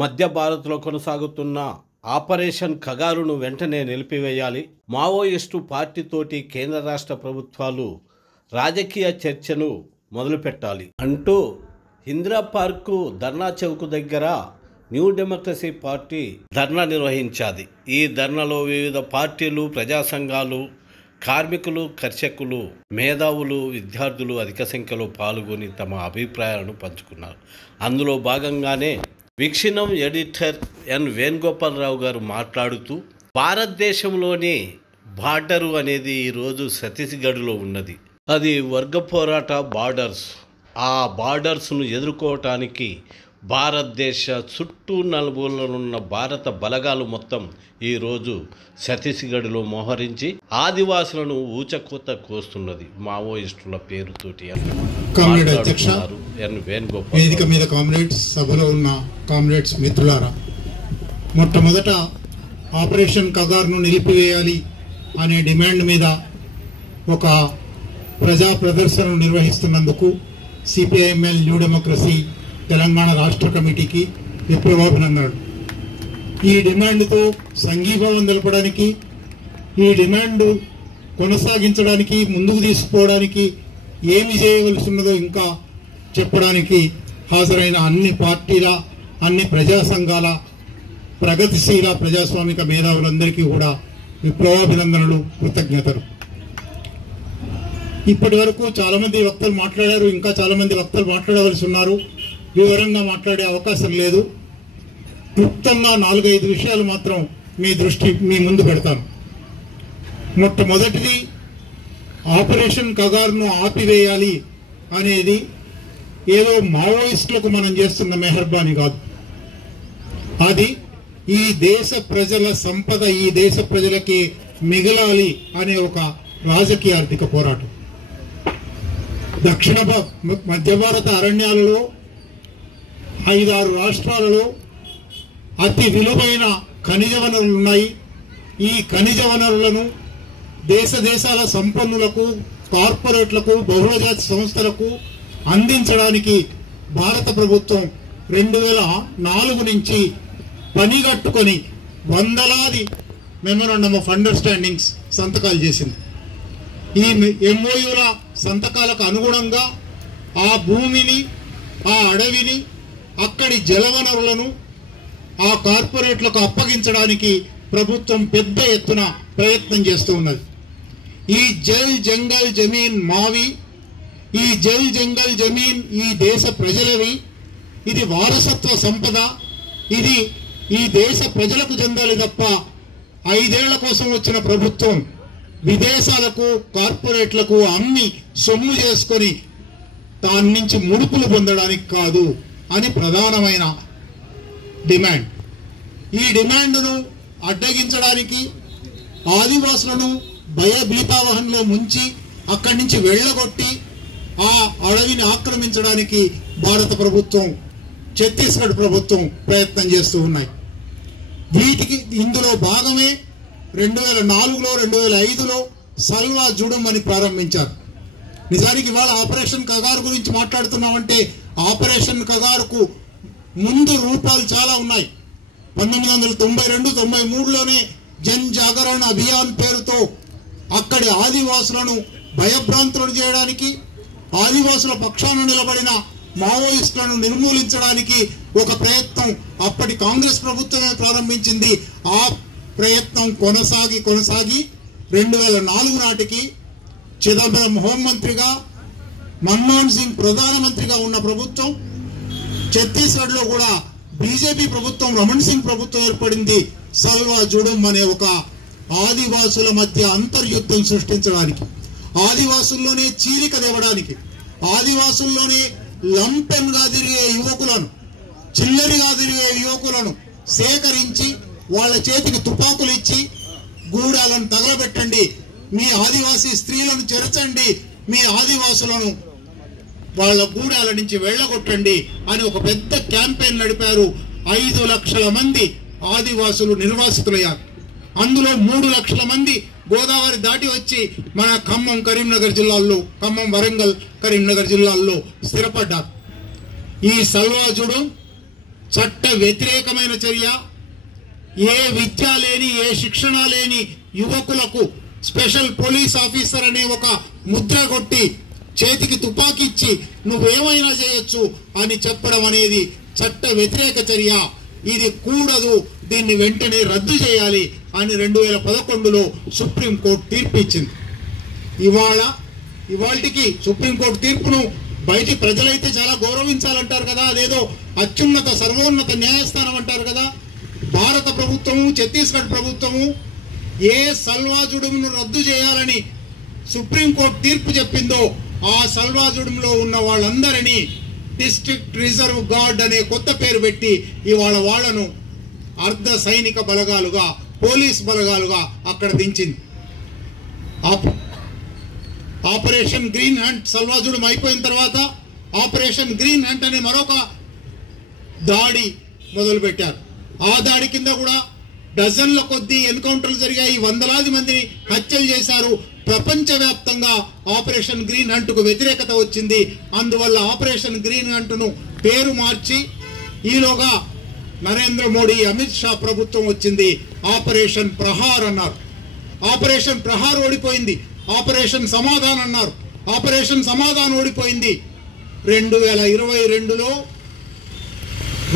మధ్య భారత్లో కొనసాగుతున్న ఆపరేషన్ కగారును వెంటనే నిలిపివేయాలి. మావోయిస్టు పార్టీతోటి కేంద్ర రాష్ట్ర ప్రభుత్వాలు రాజకీయ చర్చను మొదలుపెట్టాలి అంటూ ఇందిరా పార్కు ధర్నా చౌక్ దగ్గర న్యూ డెమోక్రసీ పార్టీ ధర్నా నిర్వహించాది. ఈ ధర్నాలో వివిధ పార్టీలు, ప్రజా సంఘాలు, కార్మికులు, కర్షకులు, మేధావులు, విద్యార్థులు అధిక సంఖ్యలో పాల్గొని తమ అభిప్రాయాలను పంచుకున్నారు. అందులో భాగంగానే వీక్షణం ఎడిటర్ ఎన్ వేణుగోపాలరావు గారు మాట్లాడుతూ, భారతదేశంలోని బార్డరు అనేది ఈరోజు ఛత్తీస్గఢ్లో ఉన్నది. అది వర్గ పోరాట బార్డర్స్. ఆ బార్డర్స్ను ఎదుర్కోవటానికి భారతదేశ చుట్టూ నలుమూలనున్న భారత బలగాలు మొత్తం ఈరోజు ఛత్తీస్గఢ్లో మోహరించి ఆదివాసులను ఊచకోత కోస్తున్నది మావోయిస్టుల పేరుతోటి. వేదిక మీద కామ్రేడ్స్, సభలో ఉన్న కామ్రేడ్స్ మిత్రులారా, మొట్టమొదట ఆపరేషన్ కగార్ను నిలిపివేయాలి అనే డిమాండ్ మీద ఒక ప్రజా ప్రదర్శనను నిర్వహిస్తున్నందుకు సిపిఐఎంఎల్ న్యూ డెమోక్రసీ తెలంగాణ రాష్ట్ర కమిటీకి విప్లవాభినందనలు. ఈ డిమాండ్తో సంఘీభావం తెలపడానికి, ఈ డిమాండ్ కొనసాగించడానికి, ముందుకు తీసుకుపోవడానికి ఏమి చేయవలసి ఉన్నదో ఇంకా చెప్పడానికి హాజరైన అన్ని పార్టీల, అన్ని ప్రజా సంఘాల, ప్రగతిశీల ప్రజాస్వామిక మేధావులందరికీ కూడా విప్లవాభినందనలు, కృతజ్ఞతలు. ఇప్పటి వరకు చాలా మంది వక్తలు మాట్లాడారు, ఇంకా చాలా మంది వక్తలు మాట్లాడవలసి ఉన్నారు. వివరంగా మాట్లాడే అవకాశం లేదు. క్లుప్తంగా 4-5 విషయాలు మాత్రం మీ ముందు పెడతాను. మొట్టమొదటిది, ఆపరేషన్ కగార్ను ఆపివేయాలి అనేది ఏదో మావోయిస్టులకు మనం చేస్తున్న మెహర్బానీ కాదు. అది ఈ దేశ ప్రజల సంపద ఈ దేశ ప్రజలకి మిగలాలి అనే ఒక రాజకీయ ఆర్థిక పోరాటం. దక్షిణ మధ్య భారత అరణ్యాలలో 5-6 రాష్ట్రాలలో అతి విలువైన ఖనిజ వనరులు ఉన్నాయి. ఈ ఖనిజ వనరులను దేశాల సంపన్నులకు, కార్పొరేట్లకు, బహుళజాతి సంస్థలకు అందించడానికి భారత ప్రభుత్వం 2004 నుంచి పనిగట్టుకొని వందలాది మెమోరాండమ్ ఆఫ్ అండర్స్టాండింగ్స్ సంతకాలు చేసింది. ఈ ఎంఓయూల సంతకాలకు అనుగుణంగా ఆ భూమిని, ఆ అడవిని, అక్కడి జలవనరులను ఆ కార్పొరేట్లకు అప్పగించడానికి ప్రభుత్వం పెద్ద ఎత్తున ప్రయత్నం చేస్తూ ఉన్నది. ఈ జల్ జంగల్ జమీన్ మావి, ఈ జల్ జంగల్ జమీన్ ఈ దేశ ప్రజలవి. ఇది వారసత్వ సంపద. ఇది ఈ దేశ ప్రజలకు చెందాలి తప్ప 5 ఏళ్ల కోసం వచ్చిన ప్రభుత్వం విదేశాలకు, కార్పొరేట్లకు అమ్మి సొమ్ము చేసుకొని దాని నుంచి ముడుపులు పొందడానికి కాదు అని ప్రధానమైన డిమాండ్. ఈ డిమాండ్ను అడ్డగించడానికి, ఆదివాసులను భయభీతావహంలో ముంచి అక్కడి నుంచి వెళ్లగొట్టి ఆ అడవిని ఆక్రమించడానికి భారత ప్రభుత్వం, ఛత్తీస్గఢ్ ప్రభుత్వం ప్రయత్నం చేస్తూ ఉన్నాయి. ఇందులో భాగమే 2004లో 2005లో సల్వా జుడుం అని ప్రారంభించారు. నిజానికి ఇవాళ ఆపరేషన్ కగార్ గురించి మాట్లాడుతున్నామంటే ఆపరేషన్ కగార్కు ముందు రూపాలు చాలా ఉన్నాయి. 1992-93లోనే జన్ జాగరణ అభియాన్ పేరుతో అక్కడి ఆదివాసులను భయభ్రాంతులను చేయడానికి, ఆదివాసుల పక్షాన నిలబడిన మావోయిస్టులను నిర్మూలించడానికి ఒక ప్రయత్నం అప్పటి కాంగ్రెస్ ప్రభుత్వమే ప్రారంభించింది. ఆ ప్రయత్నం కొనసాగి 2004 నాటికి చిదంబరం హోంమంత్రిగా, మన్మోహన్ సింగ్ ప్రధానమంత్రిగా ఉన్న ప్రభుత్వం, ఛత్తీస్గఢ్లో కూడా బీజేపీ ప్రభుత్వం, రమణ్ సింగ్ ప్రభుత్వం ఏర్పడింది. సల్వా జుడుం అనే ఒక ఆదివాసుల మధ్య అంతర్యుద్ధం సృష్టించడానికి, ఆదివాసుల్లోనే చీలిక తేవడానికి, ఆదివాసుల్లోనే లంపెన్ గా తిరిగే యువకులను, చిల్లరిగా తిరిగే యువకులను సేకరించి వాళ్ళ చేతికి తుపాకులు ఇచ్చి గూడాలను తగలబెట్టండి, మీ ఆదివాసీ స్త్రీలను చెరచండి, మీ ఆదివాసులను వాళ్ళ గూడాల నుంచి వెళ్లగొట్టండి అని ఒక పెద్ద క్యాంపెయిన్ నడిపారు. 5 లక్షల మంది ఆదివాసులు నిర్వాసితులయ్యారు. అందులో 3 లక్షల మంది గోదావరి దాటి వచ్చి మన ఖమ్మం, కరీంనగర్ జిల్లాల్లో, ఖమ్మం, వరంగల్, కరీంనగర్ జిల్లాల్లో స్థిరపడ్డారు. ఈ సల్వా జుడుం చట్ట వ్యతిరేకమైన చర్య. ఏ విద్య లేని, ఏ శిక్షణ లేని యువకులకు స్పెషల్ పోలీస్ ఆఫీసర్ అనే ఒక ముద్ర కొట్టి చేతికి తుపాకిచ్చి నువ్వేమైనా చేయొచ్చు అని చెప్పడం అనేది చట్ట వ్యతిరేక చర్య. ఇది కూడదు, దీన్ని వెంటనే రద్దు చేయాలి అని 2011లో సుప్రీంకోర్టు తీర్పు ఇచ్చింది. ఇవాళకి సుప్రీంకోర్టు తీర్పును బయటి ప్రజలైతే చాలా గౌరవించాలంటారు కదా, అదేదో అత్యున్నత సర్వోన్నత న్యాయస్థానం అంటారు కదా. భారత ప్రభుత్వము, ఛత్తీస్గఢ్ ప్రభుత్వము ఏ సల్వాజుడుమును రద్దు చేయాలని సుప్రీంకోర్టు తీర్పు చెప్పిందో ఆ సల్వాజుడంలో ఉన్న వాళ్ళందరినీ డిస్ట్రిక్ట్ రిజర్వ్ గార్డ్ అనే కొత్త పేరు పెట్టి ఇవాళ వాళ్లను అర్ధ సైనిక బలగాలుగా, పోలీస్ బలగాలుగా అక్కడ దించింది. ఆపరేషన్ గ్రీన్ హంట్ సల్వాజుడం అయిపోయిన తర్వాత ఆపరేషన్ గ్రీన్ హంట్ అనే మరొక దాడి మొదలు పెట్టారు. ఆ దాడి కింద కూడా డజన్ల కొద్దీ ఎన్కౌంటర్లు జరిగాయి, వందలాది మందిని హత్యలు చేశారు. ప్రపంచవ్యాప్తంగా ఆపరేషన్ గ్రీన్ హంట్ కు వ్యతిరేకత వచ్చింది. అందువల్ల ఆపరేషన్ గ్రీన్ హంట్ ను పేరు మార్చి ఈలోగా నరేంద్ర మోడీ, అమిత్ షా ప్రభుత్వం వచ్చింది. ఆపరేషన్ ప్రహార్ అన్నారు. ఆపరేషన్ ప్రహార్ ఓడిపోయింది. ఆపరేషన్ సమాధాన్ అన్నారు. ఆపరేషన్ సమాధాన్ ఓడిపోయింది. 2022లో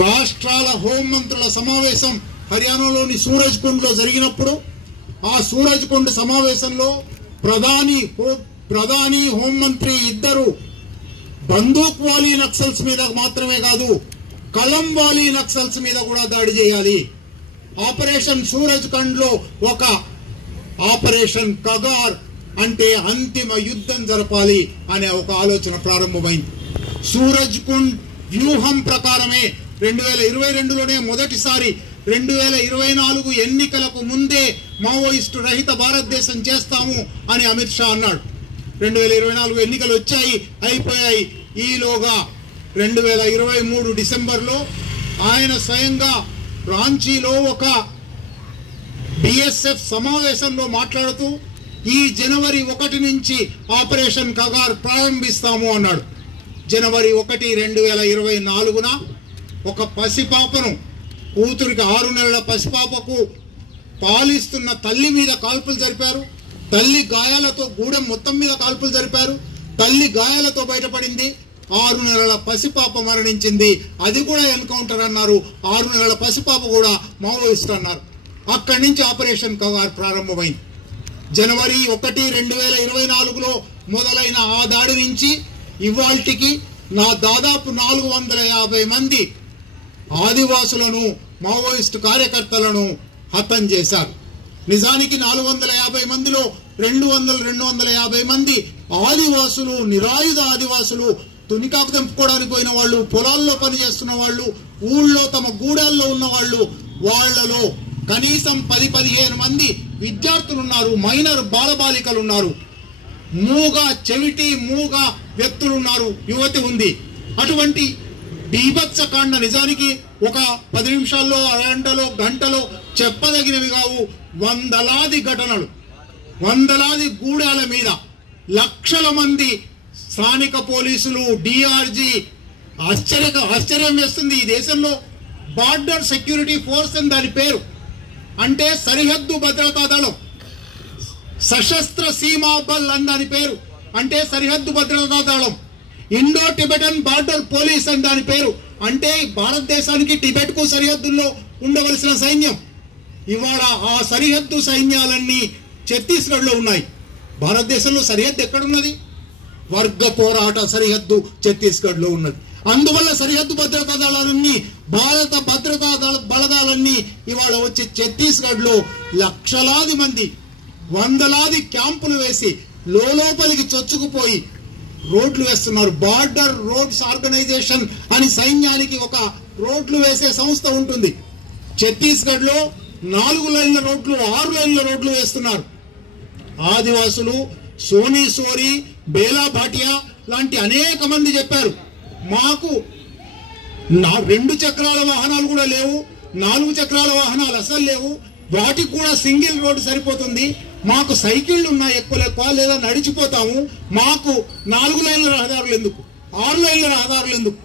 రాష్ట్రాల హోంమంత్రుల సమావేశం హర్యానాలోని సూరజ్ కుండ్ లో జరిగినప్పుడు ఆ సూరజ్ కుండ్ సమావేశంలో ప్రధాని హోంమంత్రి ఇద్దరు బందూక్ వాలీ నక్సల్స్ మీద మాత్రమే కాదు, కలం వాలీ నక్సల్స్ మీద కూడా దాడి చేయాలి. ఆపరేషన్ సూరజ్ కుండ్ లో ఒక ఆపరేషన్ కగార్ అంటే అంతిమ యుద్ధం జరపాలి అనే ఒక ఆలోచన ప్రారంభమైంది. సూరజ్ కుండ్ వ్యూహం ప్రకారమే 2022లోనే మొదటిసారి 2024 ఎన్నికలకు ముందే మావోయిస్టు రహిత భారతదేశం చేస్తాము అని అమిత్ షా అన్నాడు. 2024 ఎన్నికలు వచ్చాయి, అయిపోయాయి. ఈలోగా 2023 డిసెంబర్లో ఆయన స్వయంగా రాంచీలో ఒక బిఎస్ఎఫ్ సమావేశంలో మాట్లాడుతూ ఈ జనవరి 1 నుంచి ఆపరేషన్ కగార్ ప్రారంభిస్తాము అన్నాడు. జనవరి 1, 2024న ఒక పసిపాపను, కూతురికి 6 నెలల పసిపాపకు పాలిస్తున్న తల్లి మీద కాల్పులు జరిపారు. తల్లి గాయాలతో గూడెం మొత్తం మీద కాల్పులు జరిపారు. తల్లి గాయాలతో బయటపడింది. 6 నెలల పసిపాప మరణించింది. అది కూడా ఎన్కౌంటర్ అన్నారు. 6 నెలల పసిపాప కూడా మావోయిస్ట్ అన్నారు. అక్కడి నుంచి ఆపరేషన్ కగార్ ప్రారంభమైంది. జనవరి 1, 2024లో మొదలైన ఆ దాడి నుంచి ఇవాల్టికి దాదాపు 450 మంది ఆదివాసులను, మావోయిస్టు కార్యకర్తలను హతం చేశారు. నిజానికి 450 మందిలో 250 మంది ఆదివాసులు, నిరాయుధ ఆదివాసులు, తునికాకు తెంపుకోవడానికి పోయిన వాళ్ళు, పొలాల్లో పనిచేస్తున్న వాళ్ళు, ఊళ్ళో తమ గూడాల్లో ఉన్న వాళ్ళు. వాళ్లలో కనీసం 10-15 మంది విద్యార్థులున్నారు, మైనర్ బాలబాలికలున్నారు, చెవిటి మూగ వ్యక్తులున్నారు, యువతి ఉంది. అటువంటి బీభత్సకాండ నిజానికి ఒక 10 నిమిషాల్లో, అరగంటలో, గంటలో చెప్పదగినవి కావు. వందలాది ఘటనలు, వందలాది గూడాల మీద లక్షల మంది స్థానిక పోలీసులు, డిఆర్జీ. ఆశ్చర్యం వేస్తుంది. ఈ దేశంలో బార్డర్ సెక్యూరిటీ ఫోర్స్ అని దాని పేరు. అంటే సరిహద్దు భద్రతా దళం, సశస్త్ర సీమా బల్ అని దాని పేరు. అంటే సరిహద్దు భద్రతా దళం. ఇండో టిబెటన్ బార్డర్ పోలీస్ అని దాని పేరు. అంటే భారతదేశానికి టిబెట్ కు సరిహద్దుల్లో ఉండవలసిన సైన్యం. ఇవాళ ఆ సరిహద్దు సైన్యాలన్నీ ఛత్తీస్గఢ్ లో ఉన్నాయి. భారతదేశంలో సరిహద్దు ఎక్కడున్నది? వర్గ పోరాట సరిహద్దు ఛత్తీస్గఢ్ లో ఉన్నది. అందువల్ల సరిహద్దు భద్రతా దళాలన్నీ, భారత భద్రతా బలగాలన్నీ ఇవాళ వచ్చి ఛత్తీస్గఢ్ లో లక్షలాది మంది, వందలాది క్యాంపులు వేసి లోపలికి చొచ్చుకుపోయి రోడ్లు వేస్తున్నారు. బార్డర్ రోడ్స్ ఆర్గనైజేషన్ అని సైన్యానికి ఒక రోడ్లు వేసే సంస్థ ఉంటుంది. ఛత్తీస్గఢ్ లో 4 లైన్ల రోడ్లు, 6 లైన్ల రోడ్లు వేస్తున్నారు. ఆదివాసులు సోనీ సోరీ, బేలా భాటియా లాంటి అనేక మంది చెప్పారు, మాకు 2 చక్రాల వాహనాలు కూడా లేవు, 4 చక్రాల వాహనాలు అసలు లేవు, వాటికి కూడా సింగిల్ రోడ్డు సరిపోతుంది, మాకు సైకిళ్లు ఉన్నాయి ఎక్కువ లేదా నడిచిపోతాము, మాకు 4 లైన్ల రహదారులు ఎందుకు, 6 లైన్ల రహదారులు ఎందుకు?